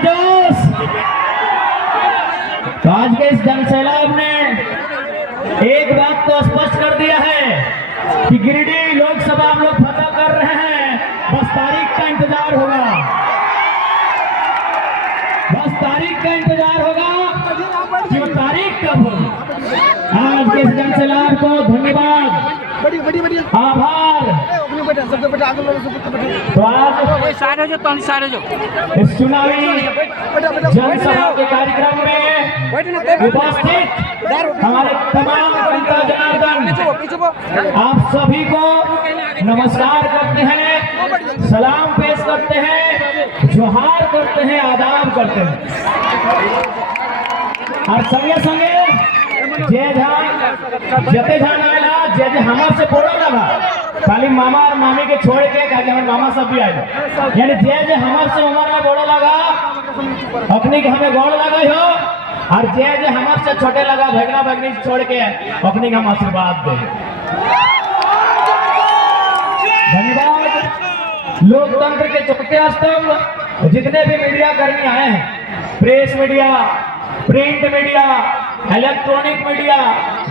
जोश। तो आज के इस जनसैलाब ने एक बात तो स्पष्ट कर दिया है कि गिरिडीह लोकसभा हम लोग फतह कर रहे हैं। बस तारीख का इंतजार होगा, बस तारीख का इंतजार होगा कि वो तारीख कब होगी। आज के इस जनसैलाब को धन्यवाद, आभार। तो आज इस चुनावी जनसभा के कार्यक्रम में उपस्थित हमारे तमाम जनता जनार्दन आप सभी को नमस्कार करते हैं, सलाम पेश करते हैं, जोहार करते हैं, आदाब करते हैं। और संगे संगे जते जान आएला जे हमार से बोलो लगा खाली मामा और मामी के छोड़ के हमारे मामा सब भी आए, यानी जे हमार से उम्र में बोलो लगा अपनी के हमें गौड़ लगा हो, और जे हमार से छोटे लगा भगना भगनी छोड़ के अपनी का हम आशीर्वाद दे। धन्यवाद। लोकतंत्र के चौथे स्तंभ जितने भी मीडिया कर्मी आए हैं, press media, print media, electronic media,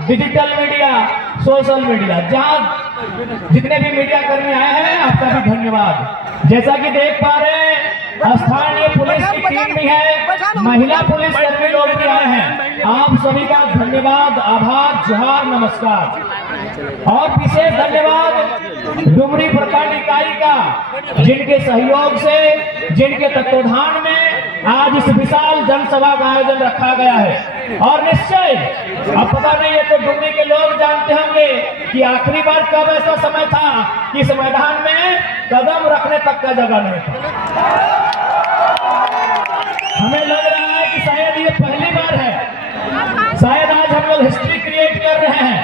digital media, social media, जहां जितने भी मीडिया कर्मी आए हैं आपका भी धन्यवाद। जैसा कि देख पा रहे हैं स्थानीय पुलिस की टीम भी है, महिला पुलिस कर्मी लोग भी आए हैं। आप सभी का धन्यवाद, आभार, जोहार, नमस्कार। और विशेष धन्यवाद डुमरी प्रखंड इकाई का, जिनके सहयोग से, जिनके तत्वाधान में आज इस विशाल जनसभा का आयोजन रखा गया है। और निश्चय अब पता नहीं है तो डुमरी के लोग जानते होंगे कि आखिरी बार कब ऐसा समय था कि इस मैदान में कदम रखने तक का जगह नहीं था। हमें लग रहा है कि शायद ये पहली बार है, शायद आज हम लोग हिस्ट्री क्रिएट कर रहे हैं,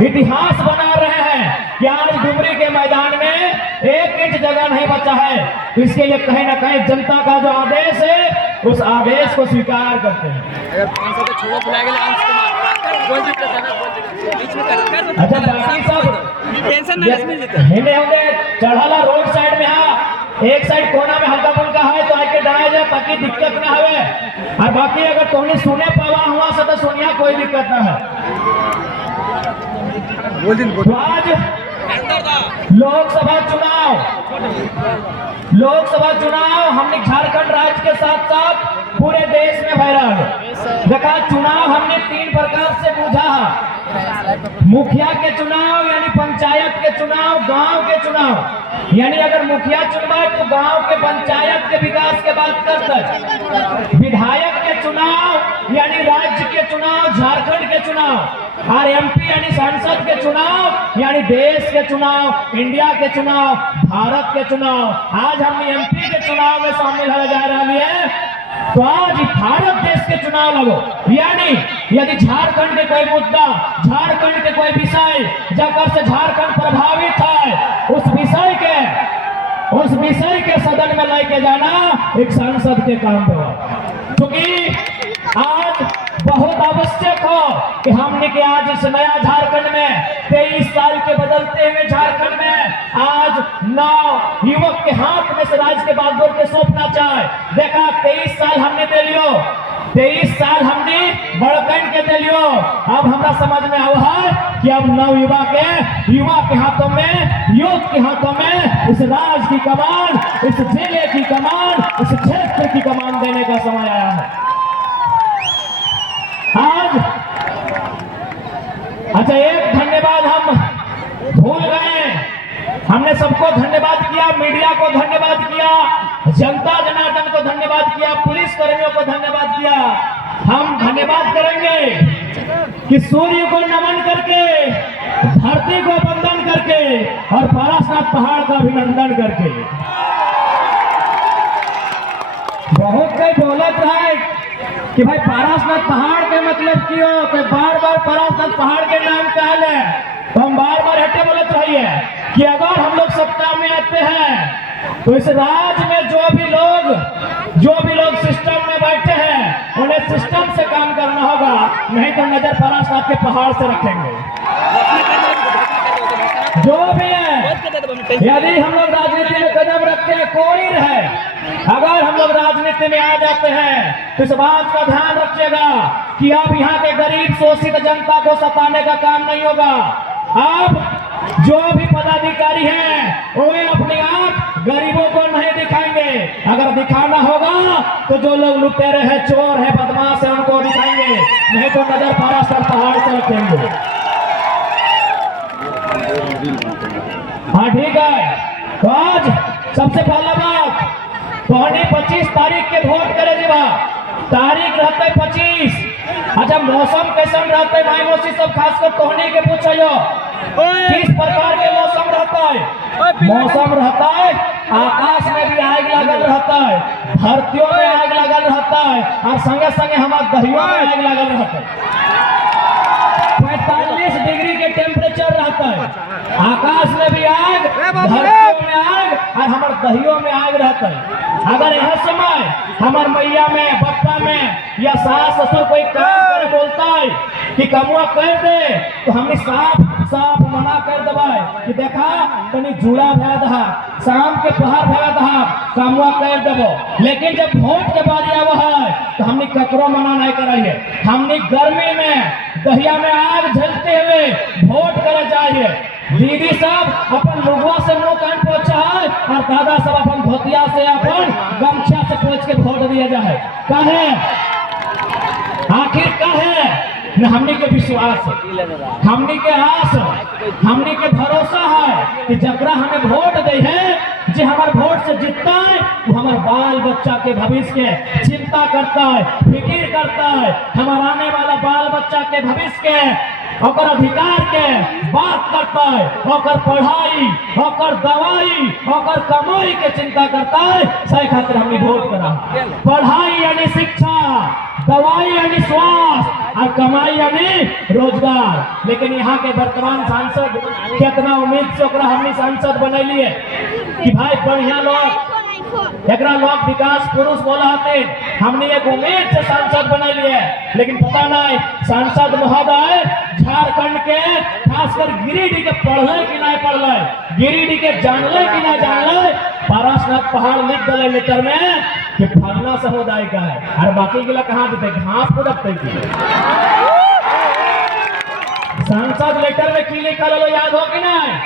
इतिहास बना रहे हैं कि आज डुमरी के मैदान में 1 इंच जगह नहीं बचा है। इसके लिए कहीं ना कहीं जनता का जो आदेश है उस आदेश को स्वीकार करते हैं। अच्छा बाकी सब चढ़ाला रोड साइड में है, एक साइड कोना में हल्का फुल्का है तो आके डाया जाए ताकि दिक्कत ना हो। और बाकी अगर तुमने सुने पावा हुआ से तो सुनिया कोई दिक्कत ना है। तो आज लोकसभा चुनाव हमने झारखंड राज्य के साथ साथ पूरे देश में भरा है। देखा चुनाव हमने 3 प्रकार से बूझा, मुखिया के चुनाव यानी पंचायत के चुनाव, गांव के चुनाव यानी अगर मुखिया चुनवाए तो गांव के पंचायत के विकास के बात करते, विधायक के चुनाव यानी राज्य के चुनाव, झारखंड के चुनाव, और एमपी यानी सांसद के चुनाव यानी देश के चुनाव, इंडिया के चुनाव, भारत के चुनाव। आज हम एमपी के चुनाव में शामिल हो जा रही है। तो आज भारत देश के चुनाव लगो, यानी यदि झारखंड के कोई मुद्दा, झारखंड के कोई विषय जगह से झारखंड प्रभावित है, उस विषय के सदन में लेके जाना एक सांसद के काम होगा। क्योंकि आज बहुत आवश्यक हो कि हमने के आज इस नया झारखंड में 23 साल के बदलते हुए झारखंड में आज 9 युवक के हाथ में से राज्य के बागडोर के सौंपना चाहे। देखा 23 साल हमने दे लियो, 23 साल हमने बड़कन के दे लियो। अब हमारा समझ में आवा है कि अब युवा के हाथों में, युवक के हाथों में इस राज्य की कमान, इस जिले की कमान, इस क्षेत्र की कमान देने का समय आया है। आज अच्छा एक धन्यवाद हम भूल गए, हमने सबको धन्यवाद किया, मीडिया को धन्यवाद किया, जनता जनार्दन को धन्यवाद किया, पुलिस कर्मियों को धन्यवाद किया। हम धन्यवाद करेंगे कि सूर्य को नमन करके, धरती को वंदन करके और पारासनाथ पहाड़ का अभिनंदन करके। बहुत कोई बोलत है कि भाई पारासनाथ पहाड़ के मतलब क्यों, कोई बार बार पारासनाथ पहाड़ के नाम कहा है, तो हम बार बार हटे बोलते रहिए कि अगर हम लोग सत्ता में आते हैं तो इस राज्य में जो भी लोग सिस्टम में बैठे हैं उन्हें सिस्टम से काम करना होगा, नहीं तो नजर पारासनाथ के पहाड़ से रखेंगे। जो भी है, यदि हम लोग राजनीति में कदम रखते सत्य कोई है। अगर हम लोग राजनीति में आ जाते हैं तो इस बात का ध्यान रखिएगा कि अब यहाँ के गरीब शोषित जनता को सताने का काम नहीं होगा। अब जो भी पदाधिकारी हैं वो अपनी आंख गरीबों को नहीं दिखाएंगे। अगर दिखाना होगा तो जो लोग लुटेरे हैं, चोर है, बदमाश है, उनको दिखाएंगे, नहीं तो नजर पारासर पहाड़ से रखेंगे। हाँ ठीक है। तो आज सबसे पहला बात तो 25 तारीख के वोट करे जी बा। तारीख रहते 25। अच्छा मौसम कैसन रहते भाई मौसी सब खासकर तोहनी के पूछो किस प्रकार के मौसम रहता है। मौसम रहता है आकाश में भी आग लगल रहता है, धरतियों में आग लगल रहता है और संगे संगे हमारे दहियों में आग लगल रहता है। 45 डिग्री के टेम्परेचर रहता है, आकाश में भी आग, धरतियों में आग और हमारे दहियों में आग रहता है। अगर यह समय हमार मैया में बप्पा में या सास ससुर कोई काम करे बोलता है कि कमुआ कर दे तो हमने साफ साफ मना कर दबाए कि देखा तनी जुड़ा भया दहा शाम के पहर भया दहा कमुआ कर देबो। लेकिन जब वोट के बारी आवा है तो हमने ककरो मना नहीं कराइए। हमने गर्मी में दहिया में आग झलते हुए वोट करे चाहिए। दीदी सब अपन लोगों से मुंह कान पोछा है और दादा सब अपन धोतिया से अपन गमछा से पोछ के वोट दिया जाए। कहे आखिर कहे न हमने के विश्वास, हमने के आस, हमने के भरोसा है कि जकरा हमें वोट दे है जो हमारे वोट से जीतता है वो हमारे बाल बच्चा के भविष्य के चिंता करता है, फिक्र करता है, हमारा आने वाला बाल बच्चा के भविष्य के और अधिकार के बात करता है, और पढ़ाई, और दवाई, और कमाई के चिंता करता है। सही खातिर हमने वोट करा। पढ़ाई यानी शिक्षा, दवाई यानी स्वास्थ्य और कमाई यानी रोजगार। लेकिन यहाँ के वर्तमान सांसद कितना उम्मीद से हमने सांसद बनैलिए कि भाई बढ़िया लोग एकरा लोग विकास पुरुष बोला हते, हमने एक उम्मीद से सांसद बना लिए। लेकिन पता नहीं सांसद महोदय झारखंड के खासकर गिरिडीह के पढ़ले कि नहीं पढ़ले, गिरिडीह के जानले कि नहीं जानले। पारसनाथ पहाड़ लिख दले लेटर में कि फलना समुदाय का है और बाकी के लोग कहाँ देते घास को दबते की। सांसद लेटर में की लिखल लो याद हो कि नहीं?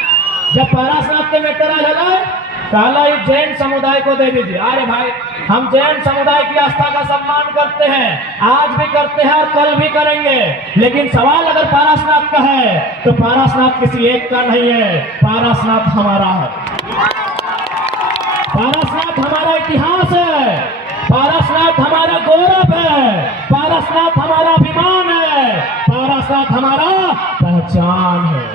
जब पारसनाथ के लेटर आया कहला ये जैन समुदाय को दे दीजिए। अरे भाई हम जैन समुदाय की आस्था का सम्मान करते हैं, आज भी करते हैं और कल भी करेंगे। लेकिन सवाल अगर पारसनाथ का है तो पारसनाथ किसी एक का नहीं है, पारसनाथ हमारा है। पारसनाथ हमारा इतिहास है, पारसनाथ हमारा गौरव है, पारसनाथ हमारा अभिमान है, पारसनाथ हमारा पहचान है।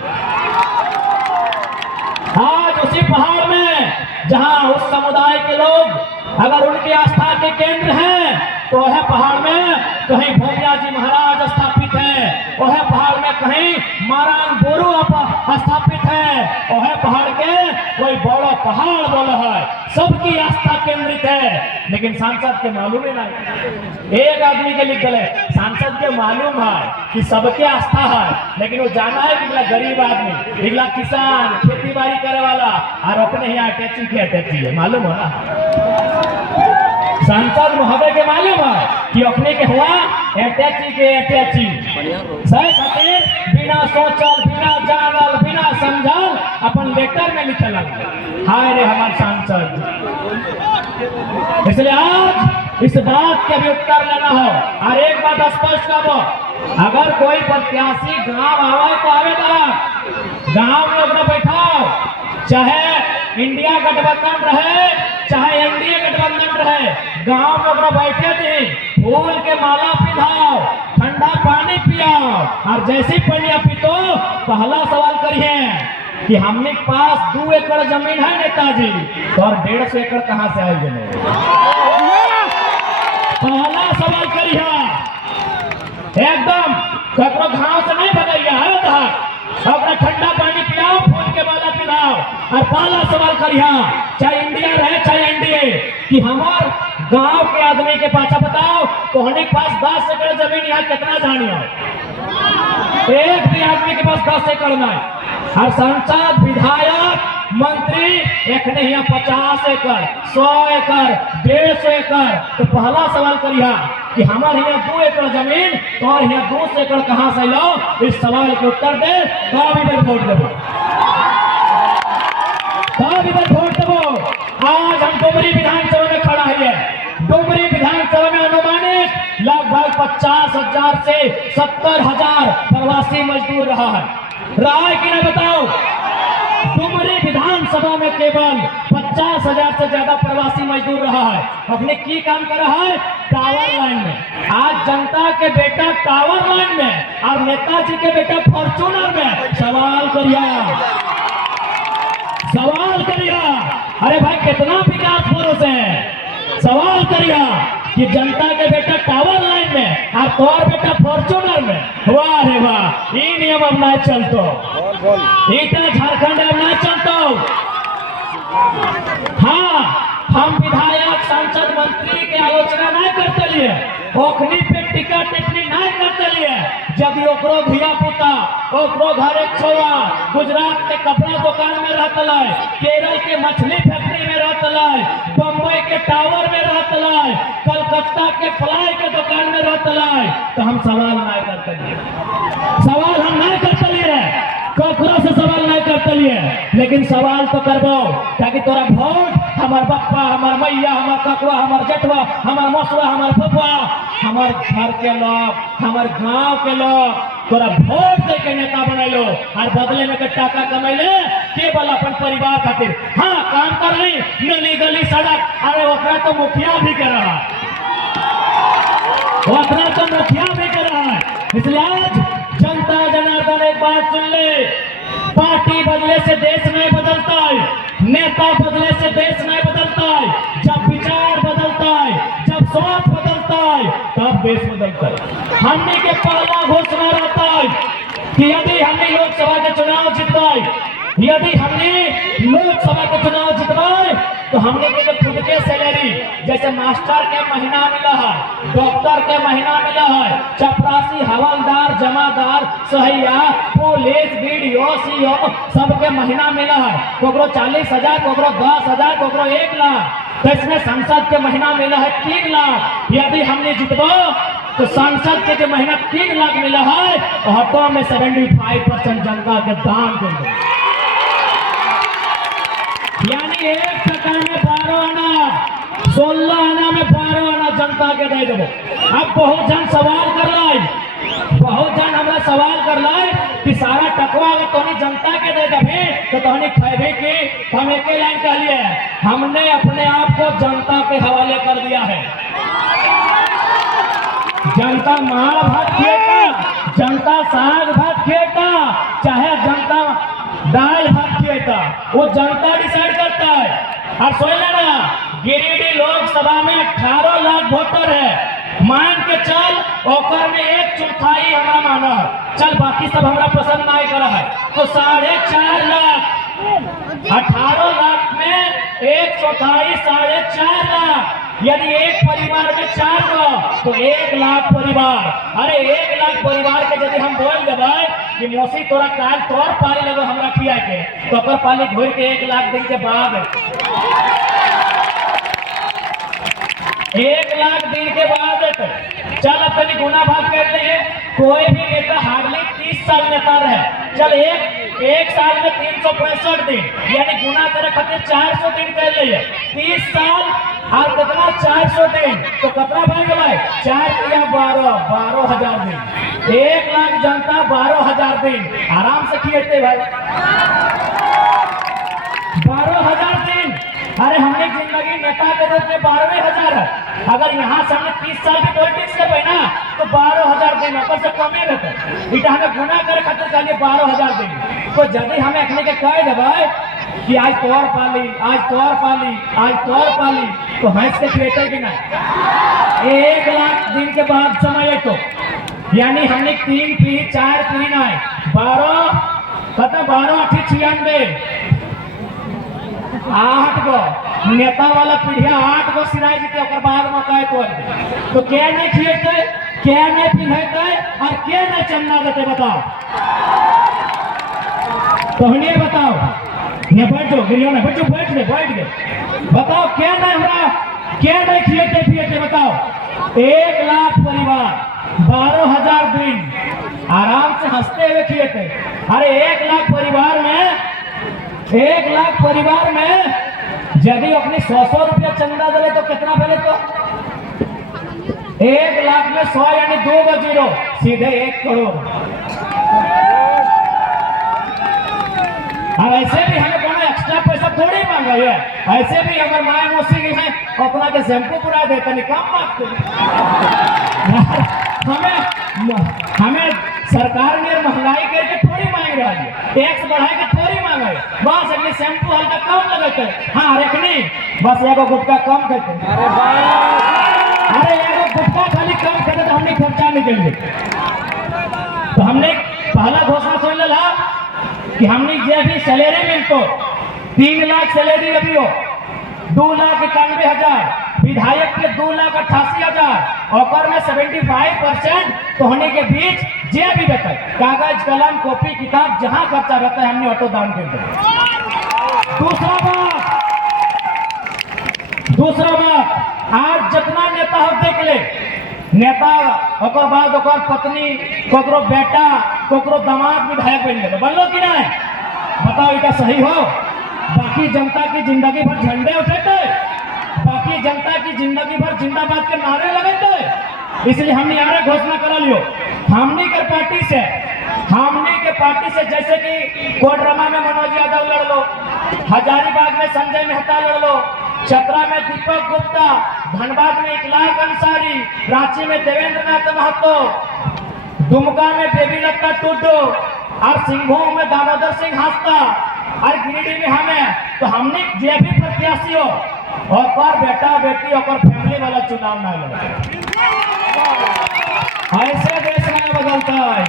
आज उसी पहाड़ में जहां उस समुदाय के लोग अगर उनकी आस्था के केंद्र हैं तो वह पहाड़ में कहीं भोमिया जी महाराज स्थापित है, वह पहाड़ में कहीं मारान बोरू स्थापित है, वह पहाड़ के कोई बड़ा पहाड़ बोला है, सबकी आस्था केंद्रित है। लेकिन सांसद के मालूम ही नहीं। एक आदमी के लिख गए सांसद के मालूम है कि सबके आस्था है, लेकिन वो जाना है कि गरीब आदमी, इगला किसान, खेती बाड़ी करे वाला और अपने यहाँ अटैची के अटैची है, मालूम हो ना। सांसद महोदय के मालूम है कि अपने के हुआ अटैची के अटैची सही खातिर बिना सोचल, बिना जानल, बिना समझल अपन लेटर में लिखल। हाय रे हमारे सांसद। इसलिए आज इस बात के भी उत्तर लेना हो और एक बात स्पष्ट कर दो, अगर कोई प्रत्याशी गांव आवे तो आवेगा, गांव में अपना बैठाओ, चाहे इंडिया गठबंधन रहे चाहे एनडीए गठबंधन रहे, गांव में अपना बैठे थे, फूल के माला पिधाओ, ठंडा पानी पियाओ और जैसे पनिया पीतो पहला सवाल करिए कि हमने पास 2 एकड़ जमीन है नेताजी तो और 150 एकड़ कहां से आए जने। पहला सवाल करिए एकदम कपड़ो घाव से नहीं भगाइए, अपना ठंडा पानी पिलाओ, फूल के माला पिलाओ और पहला सवाल करिए चाहे इंडिया रहे चाहे एनडीए कि हमार गांव के आदमी के पास बताओ तो हमारे पास 10 एकड़ जमीन यहाँ कितना जानियो, एक भी आदमी के पास 10 एकड़ नहीं। और सांसद विधायक मंत्री एखने यहाँ 50 एकड़ 100 एकड़ 150 एकड़। तो पहला सवाल करिया कि हमारे यहाँ 2 एकड़ जमीन तो और यहाँ 200 एकड़ कहाँ से लो? इस सवाल के उत्तर दे तब इधर वोट देवो, तब इधर वोट देवो। आज हम डुमरी विधानसभा में खड़ा है। डुमरी विधानसभा में अनुमानित लगभग 50,000 से 70,000 प्रवासी मजदूर रहा है कि नहीं बताओ? डुमरी विधानसभा में केवल 50,000 से ज्यादा प्रवासी मजदूर रहा है। अपने की काम कर रहा है? टावर लाइन में। आज जनता के बेटा टावर लाइन में और नेताजी के बेटा फॉर्चूनर में। सवाल करिया अरे भाई कितना विकास पुरुष है। सवाल करिया कि जनता के बेटा टावर लाइन में और तोर बेटा फॉर्चूनर में। वाह रे वाह, ये नियम अब नहीं चलतो, इतना झारखंड अब नहीं चलतो। हाँ, हम विधायक सांसद मंत्री के आलोचना नहीं करते लिए, ओखनी पे टिका टिप्पणी नहीं करते लिए। जब ओकरो धिया पुता ओकरो घर एक छोरा गुजरात के कपड़ा दुकान में रहता है, केरल के मछली फैक्ट्री में रहता है, बम्बई के टावर में रहता है, कलकत्ता के फ्लाई के दुकान में रहता है, तो हम सवाल नहीं करते लिए। सवाल हम नहीं करते लिए, ककरो से सवाल नहीं करते लिए। लेकिन सवाल तो करबो ताकि तोरा वोट हमार बप्पा, हमार मैया, हमार ककवा, हमार जटवा, हमार मसुआ, हमार फुफा, हमार घर के लोग, हमार गांव के लोग तोरा वोट दे के नेता बनैलो और बदले में के टाका कमैले केवल अपन परिवार खातिर। हाँ, काम कर ली, नली गली सड़क, अरे ओकरा तो मुखिया भी कर रहा है, ओकरा तो मुखिया भी कर रहा है। इसलिए आज जनता जनार्दन एक बात सुन ले, पार्टी बदले से देश नहीं बदलता है, नेता बदले से देश नहीं बदलता है। जब विचार बदलता है, जब सोच बदलता है, तब देश बदलता है। हमने के पहला घोषणा रहता है कि यदि हमने लोकसभा के चुनाव जितवाए, यदि हमने लोकसभा के चुनाव जितवाए तो हमने के खुद के सैलरी, जैसे मास्टर के महीना मिला है, डॉक्टर के महीना मिला है, चपरासी, हवलदार, जमादार, सहिया, पुलिस, बीडीओ, सीओ सबके महीना मिला है। कोकरो 40,000, कोकरो 10,000, कोकरो 1 लाख। तो इसमें संसद के महीना मिला है 3 लाख। यदि हमने जितबो तो संसद के जो महीना 3 लाख मिला है, ऑटो में 75% जनता के दान देंगे, यानी 1 टका में 12 आना, 16 आना में 12 आना जनता के दे देवो। अब बहुत जन सवाल कर लाई, बहुत जन हमरा सवाल कर लाई कि सारा टकवा तोनी जनता के दे देवे तो तोनी खेबे की। हम एक लाइन कह लिए, हमने अपने आप को जनता के हवाले कर दिया है। जनता मार भात खिएगा, जनता साग भात खिएगा, चाहे जनता दाल भात खिएगा, वो जनता डिसाइड करता है। और सोच लेना, गिरिडीह लोकसभा में 18 लाख वोटर है, मान के चल ओकर में 1/4 हमारा माना है, चल बाकी सब हमारा पसंद नहीं करा है, तो 4.5 लाख, 18 लाख में 1/4 4.5 लाख। यदि एक परिवार में 4 गो तो 1 लाख परिवार। अरे 1 लाख परिवार के यदि हम बोल देवे कि मौसी तोरा काल तोर पाली लगो हमरा खिया के, तो ओकर पाली घोर के 1 लाख दिन के बाद 1 लाख दिन के बाद चल अब तनी गुना भाग कर लिए। कोई भी नेता हार्डली 30 साल नेता रहे, चल एक साल में 365 दिन, यानी गुना करे खातिर 400 दिन कर लिए। 30 साल और कितना 400 दिन, तो कितना भाई भाई 4 या 12,000 दिन। 1 लाख जनता 12,000 दिन आराम से खिएते भाई, 12,000 दिन। अरे हमने जिंदगी नेता के रूप में 12,000 है, अगर यहाँ से हमने 30 साल की पॉलिटिक्स के ना तो 12,000 दिन ऊपर से कम ही रहते। इटा हमें गुना करे खातिर चाहिए 12,000 दिन। तो यदि हमें अखने के कह देवे कि आज तोर पाली, आज तोर पाली, आज तोर पाली, तो भैंस के खिलेते कि नहीं? 1 लाख दिन के बाद समय तो यानी हमने 3 पीढ़ी 4 पीढ़ी ना 12 खत्म 12 8 96 8 गो नेता वाला पीढ़िया 8 गो सिराई जीते और बाद में कहे तो क्या नहीं खिएते, क्या नहीं पिन्हते और क्या नहीं चन्ना देते बताओ, तो बताओ। ये बैठ जाओ, गिरियो ना बैठ गए। बताओ क्या नहीं हमारा, क्या नहीं खिलेते पिएते बताओ। 1 लाख परिवार 12,000 दिन आराम से हंसते हुए खिलेते। अरे 1 लाख परिवार में यदि अपनी 100 रुपया चंदा दे तो कितना पहले तो 1 लाख में 100 यानी 2 का 0 सीधे 1 करोड़। और ऐसे भी हमें कोनो एक्स्ट्रा पैसा थोड़ी मांगा है, ऐसे भी हमारे माए मौसी के हैं अपना के शैम्पू पुरा देते नहीं काम मांगते। हमें सरकार ने महंगाई करके थोड़ी मांग रहा है, टैक्स बढ़ा के थोड़ी मांगा है। बस अगले शैम्पू हल्का कम लगाते, हाँ रखनी बस एगो गुटका कम करते। अरे एगो गुटका खाली कम करते तो हमने खर्चा निकल तो हमने पहला घोषणा सुन ला कि हमने जो भी सैलरी मिलतो 3 लाख सैलरी अभी हो 2,91,000, विधायक के 2,88,000 और में 75% तो होने के बीच जे भी रहता है कागज कलम कॉपी किताब जहां खर्चा रहता है हमने ऑटो दान कर दिया। दूसरा बात आज जितना नेता हो देख ले, नेता ओकर बाद ओकर पत्नी कोकरो बेटा कोकरो दामाद विधायक बन गए बनलो कि नहीं बताओ, इतना सही हो? बाकी जनता की जिंदगी भर झंडे उठेते, बाकी जनता की जिंदगी भर जिंदाबाद के नारे लगेते। इसलिए हमने यार घोषणा करा लियो हमने के पार्टी से जैसे कि कोडरमा में मनोज यादव लड़ लो, हजारीबाग में संजय मेहता लड़ लो, चतरा में दीपक गुप्ता, धनबाद में इकलाक अंसारी, रांची में देवेंद्र नाथ महतो, दुमका में बेबी लता टुड्डू और सिंहभूम में दामोदर सिंह हास्ता और गिरिडीह में हमें तो हमने जे भी प्रत्याशी हो और बेटा बेटी और फैमिली वाला चुनाव ना लड़े। ऐसे देश में बदलता है,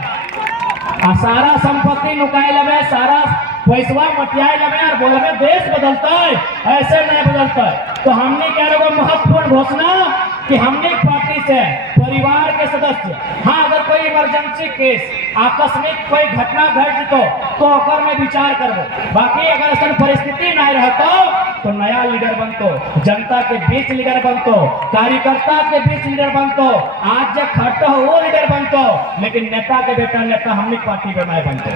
सारा संपत्ति नुकाए लगे, सारा पैसवा मटियाए लगे और बोले देश बदलता है, ऐसे नहीं बदलता है। तो हमने क्या लोगों महत्वपूर्ण घोषणा कि हमने पार्टी से परिवार के सदस्य, हाँ अगर कोई इमरजेंसी केस आकस्मिक कोई घटना घट तो ओकर में विचार करबो, बाकी अगर ऐसा परिस्थिति नहीं रहता तो नया लीडर बनतो, जनता के बीच लीडर बनतो, कार्यकर्ता के बीच लीडर बनतो, आज जो खटो हो वो लीडर बनतो, लेकिन नेता के बेटा नेता हमने पार्टी में नहीं बनते,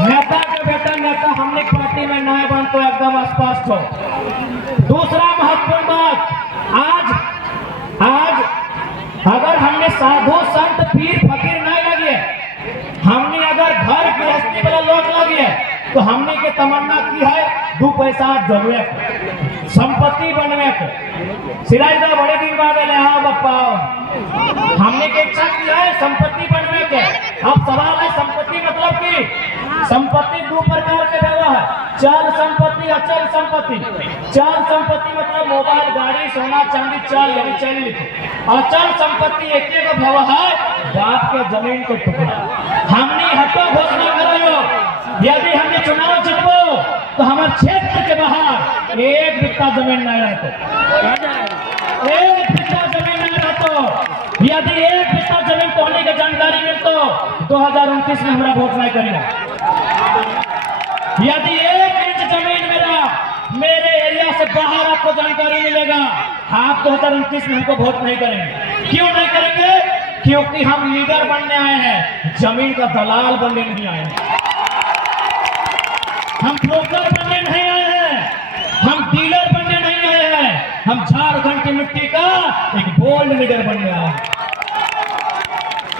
नेता के बेटा नेता हमने पार्टी में नहीं बनतो, एकदम स्पष्ट हो। दूसरा महत्वपूर्ण बात, आज अगर हमने साधु संत पीर फकीर नहीं लगे, हमने अगर घर गृहस्थी वाला लोग लगे तो हमने के तमन्ना की है 2 पैसा जरूर संपत्ति बनवे के सिराज दा बड़े दिन बाद हाँ बप्पा हमने के इच्छा की है संपत्ति बनवे के। अब सवाल है संपत्ति मतलब की, संपत्ति 2 प्रकार के व्यवहार है, चल संपत्ति अचल संपत्ति। चल संपत्ति मतलब मोबाइल गाड़ी सोना चांदी चल यानी चल लिखो, अचल संपत्ति एक व्यवहार बाप के जमीन के टुकड़ा। हमने हटो घोषणा करो यदि हमने चुनाव जीतबो तो हमारे क्षेत्र के बाहर 1 बित्ता जमीन नहीं रहते, 1 बित्ता जमीन नहीं रहते। यदि 1 बित्ता जमीन तो होने की जानकारी मिलतो 2029 में हमारा वोट नहीं करेगा। यदि 1 इंच जमीन मेरे एरिया से बाहर आपको जानकारी मिलेगा, आप 2029 में हमको वोट नहीं करेंगे। क्यों नहीं करेंगे? क्योंकि हम लीडर बनने आए हैं, जमीन का दलाल बनने नहीं आए हैं, हम ब्रोकर बनने नहीं आए हैं, हम डीलर बनने नहीं आए हैं, हम झारखंड की मिट्टी का एक बोल्ड लीडर बनने आए हैं।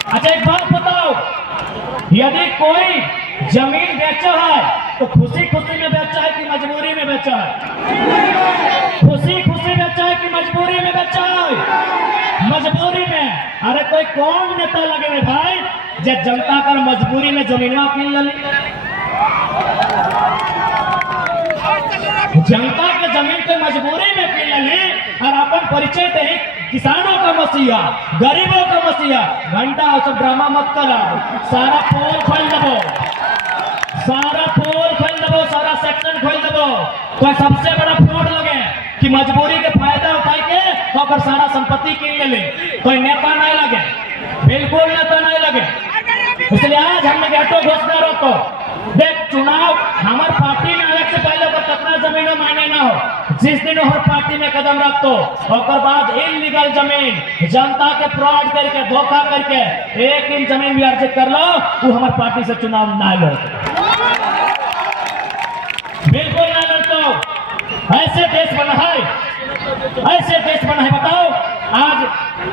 अच्छा एक बात बताओ, यदि कोई जमीन बेचा है तो खुशी खुशी में बेचा है कि मजबूरी में बेचा है? खुशी खुशी बेचा है कि मजबूरी में बेचा है? मजबूरी में। अरे कोई कौन नेता लगे भाई जे जनता का मजबूरी में जमीन किन ली? जनता के जमीन को मजबूरी में किन ली और अपन परिचय दे किसानों का मसीहा, गरीबों का मसीहा। घंटा और सब ड्रामा मत करा, सारा पोल खोल दबो, सारा पोल खोल दबो, सारा सेक्शन खोल दबो। कोई सबसे बड़ा फ्रॉड लगे कि मजबूरी के फायदा उठा के और सारा संपत्ति किन ले, कोई नेता नहीं लगे, बिल्कुल नेता नहीं लगे। इसलिए आज हमने घोषणा रोको देख चुनाव हमार पार्टी में आने से पहले ओकर कितना जमीन मायने ना हो, जिस दिन हर पार्टी में कदम रखतो और बाद इलीगल जमीन जनता के फ्रॉड करके धोखा करके एक इन जमीन भी अर्जित कर लो, वो हमारे पार्टी से चुनाव ना लो, बिल्कुल ना लड़तो। ऐसे देश बना है, ऐसे देश बना है। बताओ आज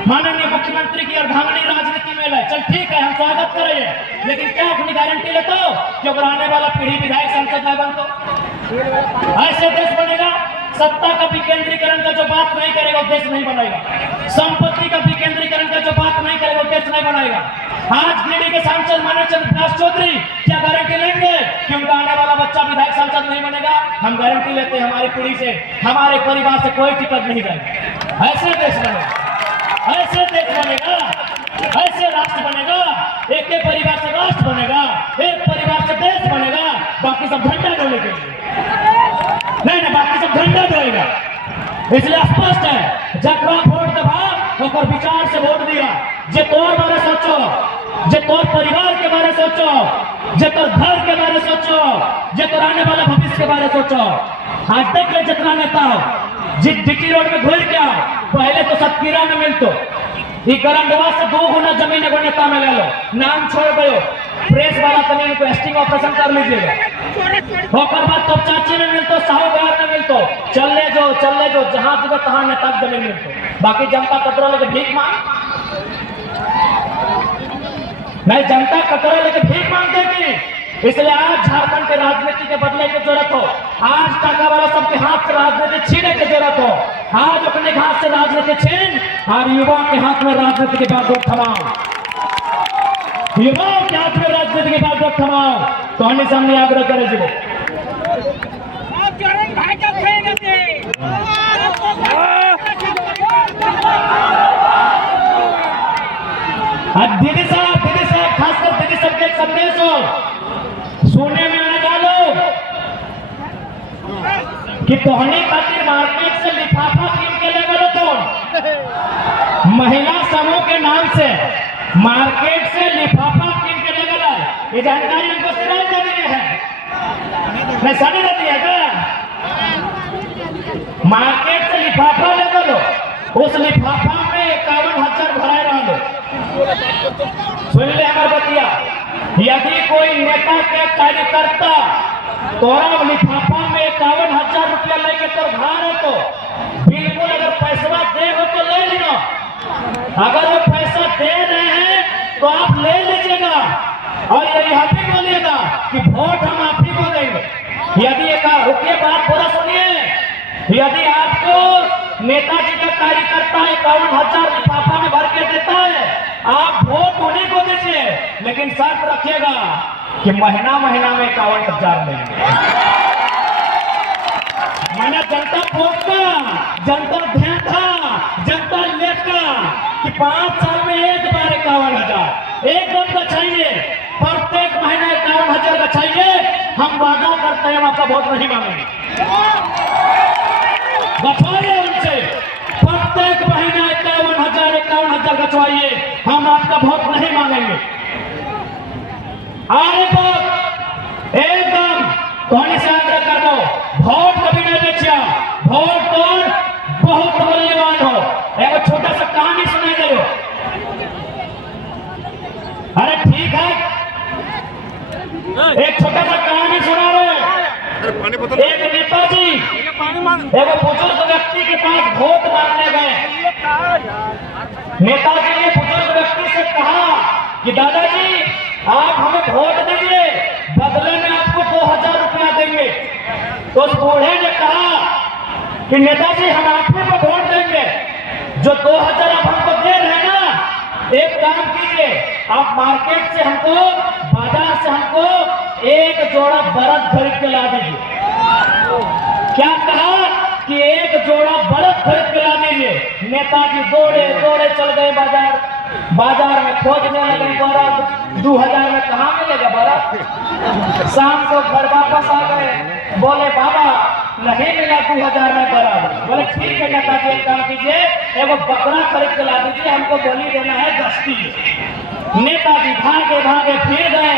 माननीय मुख्यमंत्री की अर्धांगिनी राजनीति में है, चल ठीक है हम स्वागत करेंगे, लेकिन क्या अपनी गारंटी लेते हो कि अगर आने वाला पीढ़ी विधायक संसद में बनतो? ऐसे देश बनेगा? सत्ता का विकेंद्रीकरण का जो बात नहीं करेगा वो देश नहीं बनेगा, संपत्ति का विकेंद्रीकरण का जो बात नहीं करेगा वो देश नहीं बनेगा। आज गिरिडीह के सांसद माननीय चंद्रप्रकाश चौधरी क्या गारंटी लेंगे कि उनका आने वाला बच्चा विधायक सांसद नहीं बनेगा? हम गारंटी लेते हैं हमारी पीढ़ी से, हमारे परिवार से कोई टिकट नहीं जाएगा। ऐसे देश बनेगा, ऐसे देश बनेगा, ऐसे राष्ट्र बनेगा, एक एक परिवार से राष्ट्र बनेगा, एक परिवार से देश बनेगा, बाकी सब झंडा डोले के लिए नहीं, बाकी सब झंडा डोलेगा। इसलिए स्पष्ट है, जब वोट दबा और विचार से वोट दिया, जे तोर बारे सोचो, जे तोर परिवार के बारे सोचो, जे तोर घर के बारे सोचो, जे तोर आने वाला भविष्य के बारे सोचो। आज तक ले जितना नेता हो जीटी रोड में घुल क्या पहले तो सतकीरा में मिलतो, करंडवा से 2 गुना जमीन एगो नेता में ले लो, नाम छोड़ गयो, प्रेस वाला तनी इनको एस्टिंग ऑपरेशन कर लीजिएगा, होकर बाद तो चाची में मिलतो, साहूकार में मिलतो, चल ले जो जहां जगह तहां नेता जमीन मिलतो, बाकी जनता कतरा लेके भीख मांग नहीं, जनता कतरा लेके भीख मांगते की। इसलिए आज झारखंड के राजनीति के बदले की जरूरत हो, आज टाका वाला सबके हाथ से राजनीति छीने की जरूरत हो, आज अपने हाथ से राजनीति छीन और युवा के हाथ में राजनीति की बागडोर थमाओ, युवाओं के हाथ में राजनीति की बागडोर थमाओ। तो हमने सामने आग्रह करे जी दीदी साहब खासकर दीदी सबके संदेश हो सोने में आने डालो कि तोहनी खातिर मार्केट से लिफाफा कीन के ले गए तो महिला समूह के नाम से मार्केट से लिफाफा कीन के ले गए, ये जानकारी हमको सिराज दे दी है, मैं साड़ी देती है क्या? मार्केट से लिफाफा ले गए, उस लिफाफा में 51,000 भराए रहा। सुन ले हमारे बतिया, यदि कोई नेता के कार्यकर्ता तोरा लिफाफा में 51,000 रुपया लेके तो घर है तो बिल्कुल अगर पैसा दे हो तो ले लेना, अगर वो पैसा दे रहे हैं तो आप ले लीजिएगा और यह भी बोलिएगा कि वोट हम आप ही को देंगे। यदि एक रुकिए बात पूरा सुनिए, यदि आपको नेताजी का कार्यकर्ता 51,000 लिफाफा में भर के देता है, आप वोट उन्हीं को दीजिए, लेकिन शर्त रखिएगा कि महीना महीना में 51,000 देंगे। मैंने जनता पहुंचता, जनता ध्यान था, जनता लेता कि 5 साल में एक बार 51,000 एकदम का चाहिए, प्रत्येक महीने 51,000 का चाहिए। हम वादा करते हैं हम आपका वोट नहीं मांगेंगे, बचवाइए उनसे, प्रत्येक महीना 51,000 बचवाइए, हम आपका वोट नहीं मांगेंगे। आने पर एकदम कौन से आग्रह कर दो, वोट कभी नहीं बेचिया, वोट तो बहुत मूल्यवान हो। एक छोटा सा कहानी सुनाई दे, अरे ठीक है, एक छोटा सा कहानी सुना रहे। एक नेताजी एक बुजुर्ग व्यक्ति के पास वोट मांगने गए। नेताजी ने बुजुर्ग व्यक्ति से कहा कि दादाजी आप हमें वोट दीजिए, बदले में आपको 2,000 रुपया देंगे। तो उस बूढ़े ने कहा कि नेताजी हम आप ही को वोट देंगे, जो 2,000 आप हमको दे रहे हैं ना, एक काम कीजिए, आप मार्केट से हमको, बाजार से हमको एक जोड़ा बरद खरीद के ला दीजिए। क्या कहा कि एक जोड़ा बरद खरीद के ला दीजिए। नेताजी दौड़े दौड़े चल गए बाजार में खोजने लगे बरद। 2,000 में कहाँ मिलेगा बरद? शाम को घर वापस आ गए, बोले बाबा नहीं मिला 2,000 में बरद। बोले ठीक है नेताजी एक काम कीजिए, एगो बकरा खरीद के ला दीजिए, हमको बोली देना है गश्ती। नेताजी भागे भागे फिर गए,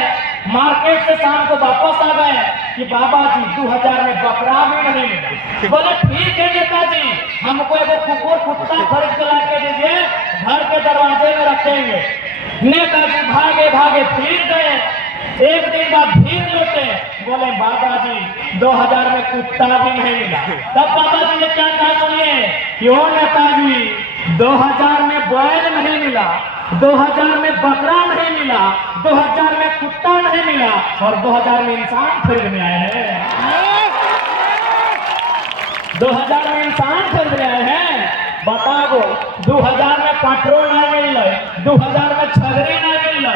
मार्केट से शाम को वापस आ गए कि बाबा जी 2000 में बकरा भी नहीं मिला। बोले ठीक है नेताजी, हमको एक कुत्ता खरीद के ला के दीजिए, घर के दरवाजे में रखेंगे। नेताजी भागे भागे फिर गए, एक दिन बाद फिर लौटे, बोले बाबा जी 2000 में कुत्ता भी नहीं मिला। तब बाबा जी ने क्या कहा सुनिए, क्यों नेताजी 2000 में बैल नहीं मिला, 2000 में बकरा नहीं मिला, 2000 में कुत्ता नहीं मिला और 2000 में इंसान खरीदने आए हैं। 2000 में इंसान खरीदने आए हैं। बताओ 2000 में पेट्रोल नहीं मिल रहा, 2000 में छगरी नहीं मिल रहा।